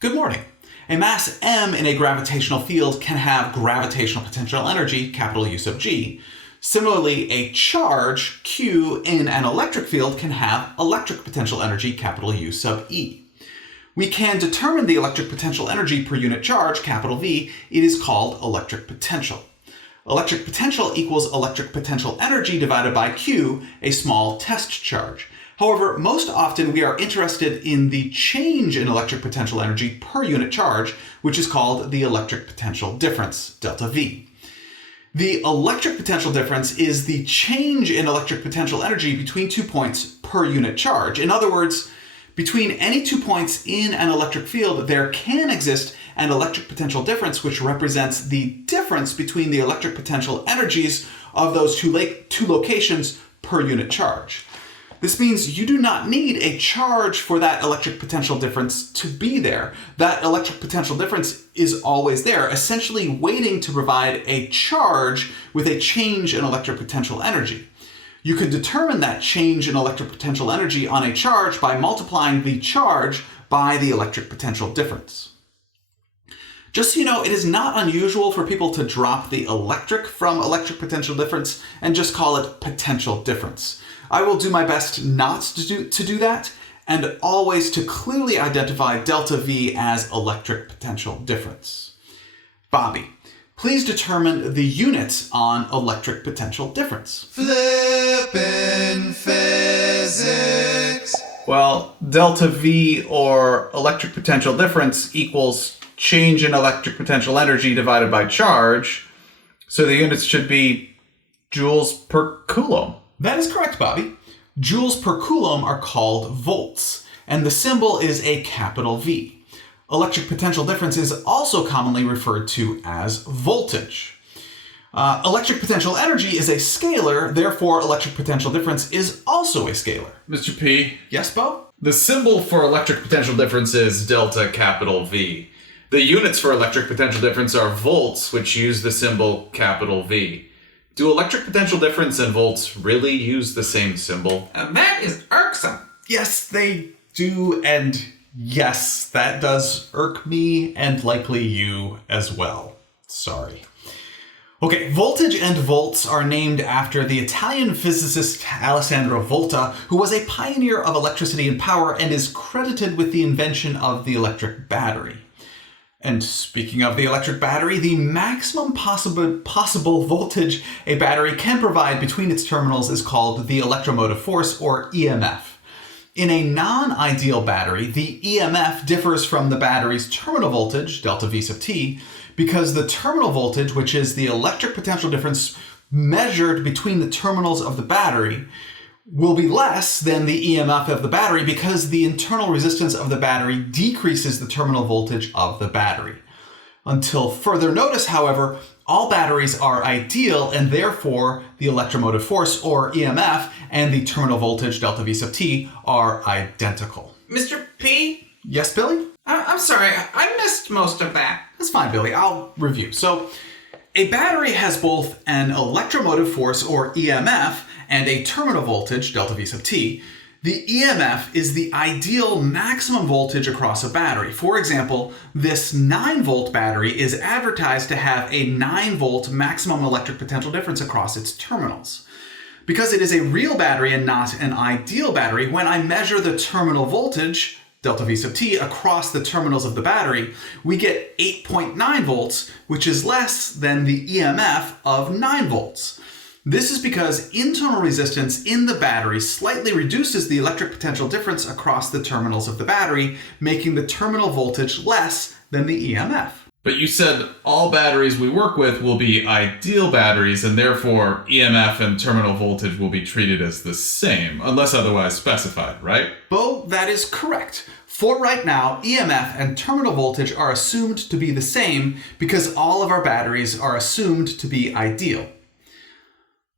Good morning. A mass m in a gravitational field can have gravitational potential energy, capital U sub g. Similarly, a charge, q, in an electric field can have electric potential energy, capital U sub e. We can determine the electric potential energy per unit charge, capital V. It is called electric potential. Electric potential equals electric potential energy divided by Q, a small test charge. However, most often we are interested in the change in electric potential energy per unit charge, which is called the electric potential difference, delta V. The electric potential difference is the change in electric potential energy between 2 points per unit charge. In other words, between any 2 points in an electric field, there can exist an electric potential difference, which represents the difference between the electric potential energies of those two locations per unit charge. This means you do not need a charge for that electric potential difference to be there. That electric potential difference is always there, essentially waiting to provide a charge with a change in electric potential energy. You can determine that change in electric potential energy on a charge by multiplying the charge by the electric potential difference. Just so you know, it is not unusual for people to drop the electric from electric potential difference and just call it potential difference. I will do my best not to do that, and always to clearly identify delta V as electric potential difference. Bobby, please determine the units on electric potential difference. Flippin' physics. Well, delta V, or electric potential difference, equals change in electric potential energy divided by charge, so the units should be joules per coulomb. That is correct, Bobby. Joules per coulomb are called volts, and the symbol is a capital V. Electric potential difference is also commonly referred to as voltage. Electric potential energy is a scalar, therefore electric potential difference is also a scalar. Mr. P, Yes, Bo? the symbol for electric potential difference is delta capital V. The units for electric potential difference are volts, which use the symbol capital V. Do electric potential difference and volts really use the same symbol? And that is irksome. Yes, they do, and yes, that does irk me and likely you as well. Sorry. Okay, voltage and volts are named after the Italian physicist Alessandro Volta, who was a pioneer of electricity and power and is credited with the invention of the electric battery. And speaking of the electric battery, the maximum possible voltage a battery can provide between its terminals is called the electromotive force, or EMF. In a non-ideal battery, the EMF differs from the battery's terminal voltage, delta V sub t, because the terminal voltage, which is the electric potential difference measured between the terminals of the battery, will be less than the EMF of the battery because the internal resistance of the battery decreases the terminal voltage of the battery. Until further notice, however, all batteries are ideal, and therefore the electromotive force, or EMF, and the terminal voltage, delta V sub t, are identical. Mr. P? Yes, Billy? I'm sorry, I missed most of that. That's fine, Billy. I'll review. So, a battery has both an electromotive force, or EMF, and a terminal voltage, delta V sub t. The EMF is the ideal maximum voltage across a battery. For example, this 9-volt battery is advertised to have a 9-volt maximum electric potential difference across its terminals. Because it is a real battery and not an ideal battery, when I measure the terminal voltage, delta V sub t, across the terminals of the battery, we get 8.9 volts, which is less than the EMF of 9 volts. This is because internal resistance in the battery slightly reduces the electric potential difference across the terminals of the battery, making the terminal voltage less than the EMF. But you said all batteries we work with will be ideal batteries, and therefore EMF and terminal voltage will be treated as the same, unless otherwise specified, right? Bo, that is correct. For right now, EMF and terminal voltage are assumed to be the same because all of our batteries are assumed to be ideal.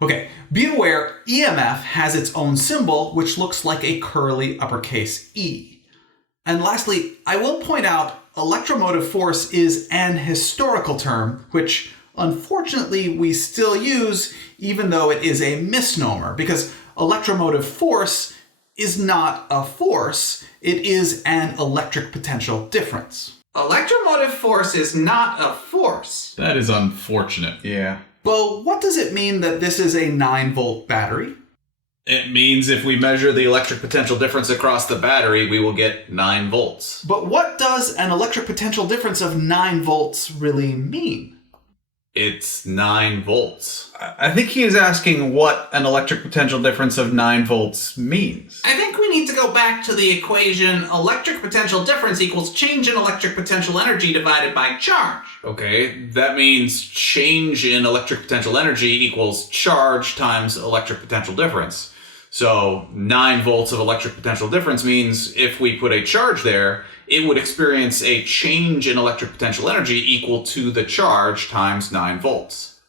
Okay, be aware EMF has its own symbol, which looks like a curly uppercase E. And lastly, I will point out electromotive force is an historical term, which unfortunately we still use, even though it is a misnomer, because electromotive force is not a force, it is an electric potential difference. Electromotive force is not a force. That is unfortunate. Yeah. Well, what does it mean that this is a 9-volt battery? It means if we measure the electric potential difference across the battery, we will get 9 volts. But what does an electric potential difference of 9 volts really mean? It's 9 volts. I think he is asking what an electric potential difference of 9 volts means. I think we need to go back to the equation electric potential difference equals change in electric potential energy divided by charge. Okay, that means change in electric potential energy equals charge times electric potential difference. So 9 volts of electric potential difference means if we put a charge there, it would experience a change in electric potential energy equal to the charge times 9 volts.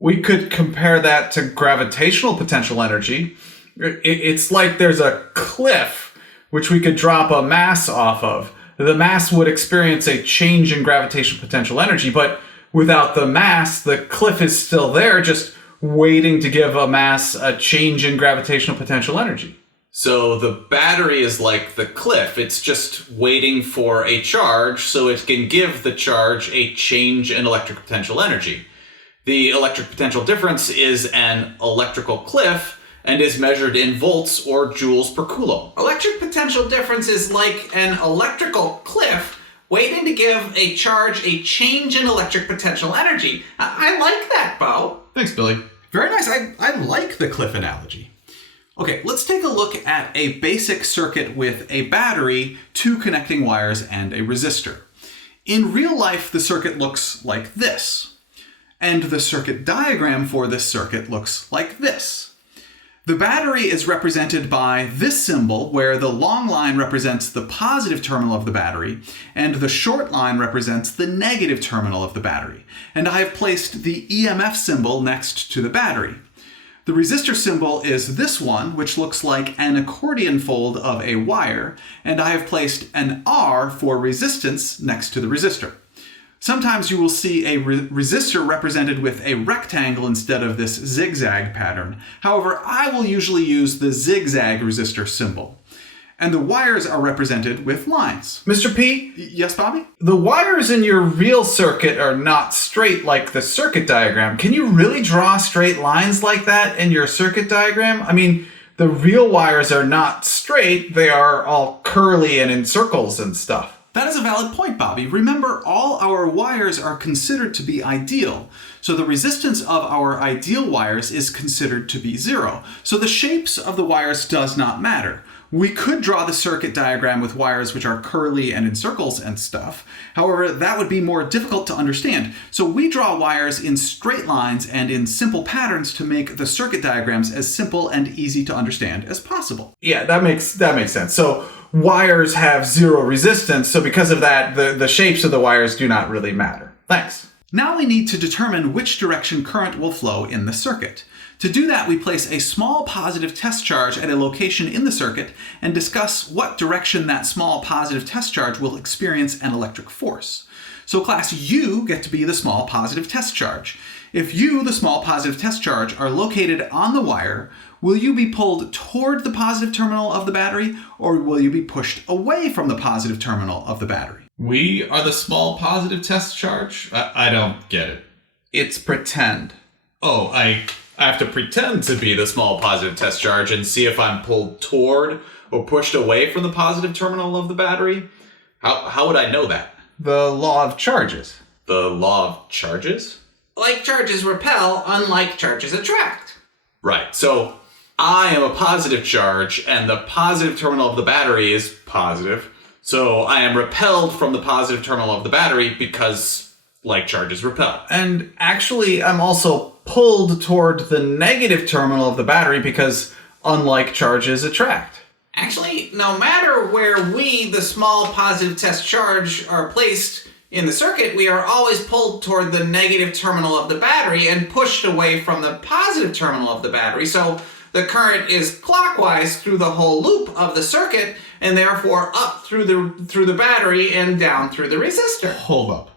We could compare that to gravitational potential energy. It's like there's a cliff which we could drop a mass off of. The mass would experience a change in gravitational potential energy, but without the mass, the cliff is still there, just waiting to give a mass a change in gravitational potential energy. So the battery is like the cliff. It's just waiting for a charge so it can give the charge a change in electric potential energy. The electric potential difference is an electrical cliff and is measured in volts or joules per coulomb. Electric potential difference is like an electrical cliff waiting to give a charge a change in electric potential energy. I like that, Bo. Thanks, Billy. Very nice. I like the cliff analogy. Okay, let's take a look at a basic circuit with a battery, 2 connecting wires, and a resistor. In real life, the circuit looks like this. And the circuit diagram for this circuit looks like this. The battery is represented by this symbol, where the long line represents the positive terminal of the battery, and the short line represents the negative terminal of the battery. And I have placed the EMF symbol next to the battery. The resistor symbol is this one, which looks like an accordion fold of a wire, and I have placed an R for resistance next to the resistor. Sometimes you will see a resistor represented with a rectangle instead of this zigzag pattern. However, I will usually use the zigzag resistor symbol. And the wires are represented with lines. Mr. P? Yes, Bobby? The wires in your real circuit are not straight like the circuit diagram. Can you really draw straight lines like that in your circuit diagram? I mean, the real wires are not straight. They are all curly and in circles and stuff. That is a valid point, Bobby. Remember, all our wires are considered to be ideal. So the resistance of our ideal wires is considered to be 0. So the shapes of the wires does not matter. We could draw the circuit diagram with wires which are curly and in circles and stuff. However, that would be more difficult to understand. So we draw wires in straight lines and in simple patterns to make the circuit diagrams as simple and easy to understand as possible. Yeah, that makes sense. So wires have 0 resistance, so because of that, the shapes of the wires do not really matter. Thanks. Now we need to determine which direction current will flow in the circuit. To do that, we place a small positive test charge at a location in the circuit and discuss what direction that small positive test charge will experience an electric force. So class, you get to be the small positive test charge. If you, the small positive test charge, are located on the wire, will you be pulled toward the positive terminal of the battery, or will you be pushed away from the positive terminal of the battery? We are the small positive test charge? I don't get it. It's pretend. Oh, I have to pretend to be the small positive test charge and see if I'm pulled toward or pushed away from the positive terminal of the battery? How would I know that? The law of charges. The law of charges? Like charges repel, unlike charges attract. Right, so I am a positive charge and the positive terminal of the battery is positive. So I am repelled from the positive terminal of the battery because like charges repel. And actually, I'm also pulled toward the negative terminal of the battery because unlike charges attract. Actually, no matter where we, the small positive test charge, are placed in the circuit, we are always pulled toward the negative terminal of the battery and pushed away from the positive terminal of the battery. So the current is clockwise through the whole loop of the circuit and therefore up through the battery and down through the resistor. Hold up.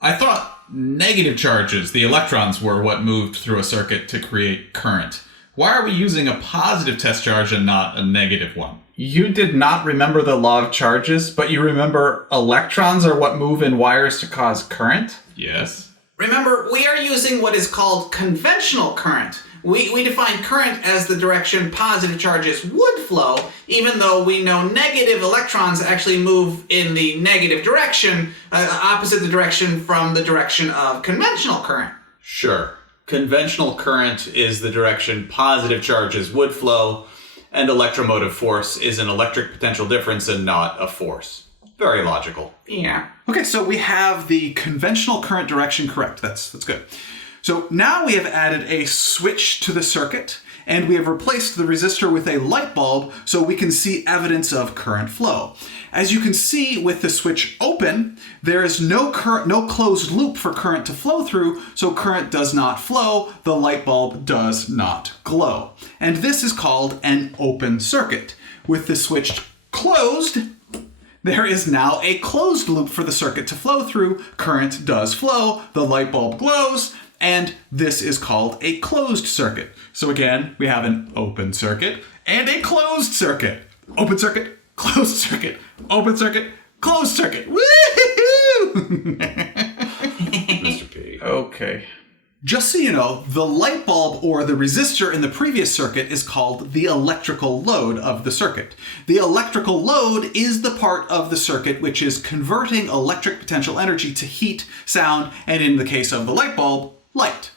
I thought negative charges, the electrons, were what moved through a circuit to create current. Why are we using a positive test charge and not a negative one? You did not remember the law of charges, but you remember electrons are what move in wires to cause current? Yes. Remember, we are using what is called conventional current. We define current as the direction positive charges would flow, even though we know negative electrons actually move in the negative direction, opposite the direction from the direction of conventional current. Sure. Conventional current is the direction positive charges would flow, and electromotive force is an electric potential difference and not a force. Very logical. Yeah. Okay, so we have the conventional current direction correct. That's good. So now we have added a switch to the circuit, and we have replaced the resistor with a light bulb so we can see evidence of current flow. As you can see with the switch open, there is no closed loop for current to flow through, so current does not flow, the light bulb does not glow. And this is called an open circuit. With the switch closed, there is now a closed loop for the circuit to flow through, current does flow, the light bulb glows, and this is called a closed circuit. So again, we have an open circuit and a closed circuit. Open circuit, closed circuit, open circuit, closed circuit. Woo-hoo-hoo! Mr. P. Okay. Just so you know, the light bulb or the resistor in the previous circuit is called the electrical load of the circuit. The electrical load is the part of the circuit which is converting electric potential energy to heat, sound, and in the case of the light bulb, light.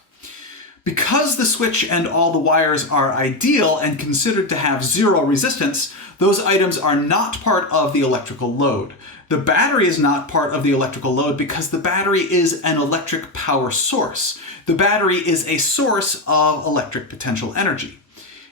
Because the switch and all the wires are ideal and considered to have zero resistance, those items are not part of the electrical load. The battery is not part of the electrical load because the battery is an electric power source. The battery is a source of electric potential energy.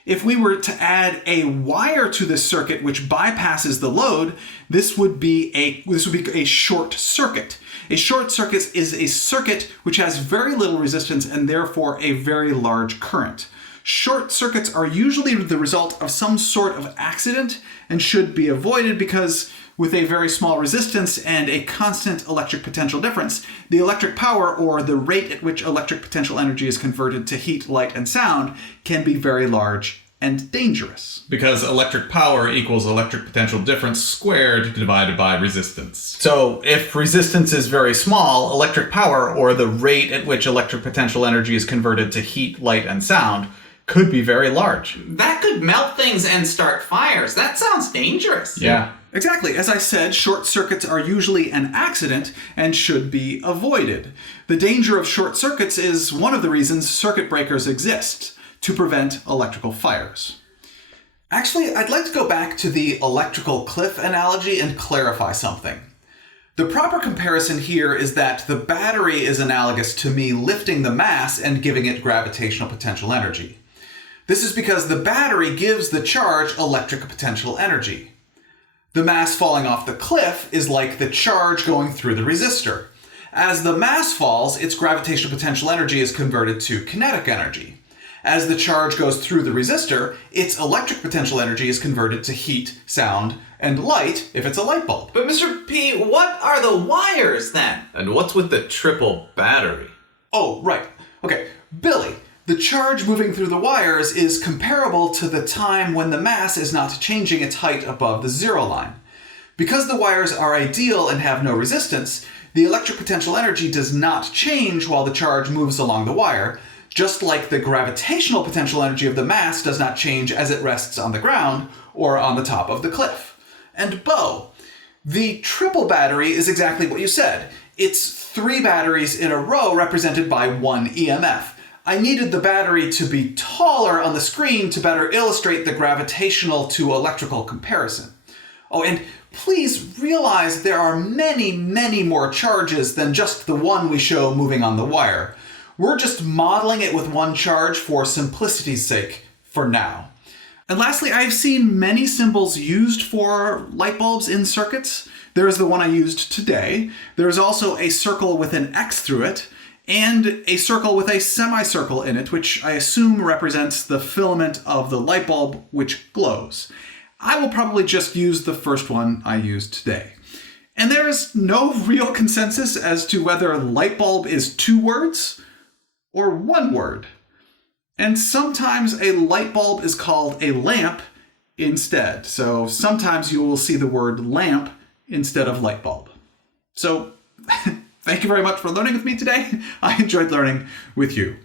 If we were to add a wire to this circuit which bypasses the load, this would be a short circuit. A short circuit is a circuit which has very little resistance and therefore a very large current. Short circuits are usually the result of some sort of accident and should be avoided because with a very small resistance and a constant electric potential difference, the electric power, or the rate at which electric potential energy is converted to heat, light, and sound, can be very large and dangerous. Because electric power equals electric potential difference squared divided by resistance. So if resistance is very small, electric power, or the rate at which electric potential energy is converted to heat, light, and sound, could be very large. That could melt things and start fires. That sounds dangerous. Yeah. Exactly. As I said, short circuits are usually an accident and should be avoided. The danger of short circuits is one of the reasons circuit breakers exist, to prevent electrical fires. Actually, I'd like to go back to the electrical cliff analogy and clarify something. The proper comparison here is that the battery is analogous to me lifting the mass and giving it gravitational potential energy. This is because the battery gives the charge electric potential energy. The mass falling off the cliff is like the charge going through the resistor. As the mass falls, its gravitational potential energy is converted to kinetic energy. As the charge goes through the resistor, its electric potential energy is converted to heat, sound, and light if it's a light bulb. But Mr. P, what are the wires then? And what's with the triple battery? Oh, right. Okay, Billy, the charge moving through the wires is comparable to the time when the mass is not changing its height above the zero line. Because the wires are ideal and have no resistance, the electric potential energy does not change while the charge moves along the wire, just like the gravitational potential energy of the mass does not change as it rests on the ground or on the top of the cliff. And Bo, the triple battery is exactly what you said. It's 3 batteries in a row represented by 1 EMF. I needed the battery to be taller on the screen to better illustrate the gravitational to electrical comparison. Oh, and please realize there are many, many more charges than just the one we show moving on the wire. We're just modeling it with one charge for simplicity's sake for now. And lastly, I've seen many symbols used for light bulbs in circuits. There is the one I used today. There is also a circle with an X through it, and a circle with a semicircle in it, which I assume represents the filament of the light bulb which glows. I will probably just use the first one I used today. And there is no real consensus as to whether light bulb is 2 words or 1 word. And sometimes a light bulb is called a lamp instead. So sometimes you will see the word lamp instead of light bulb. So thank you very much for learning with me today. I enjoyed learning with you.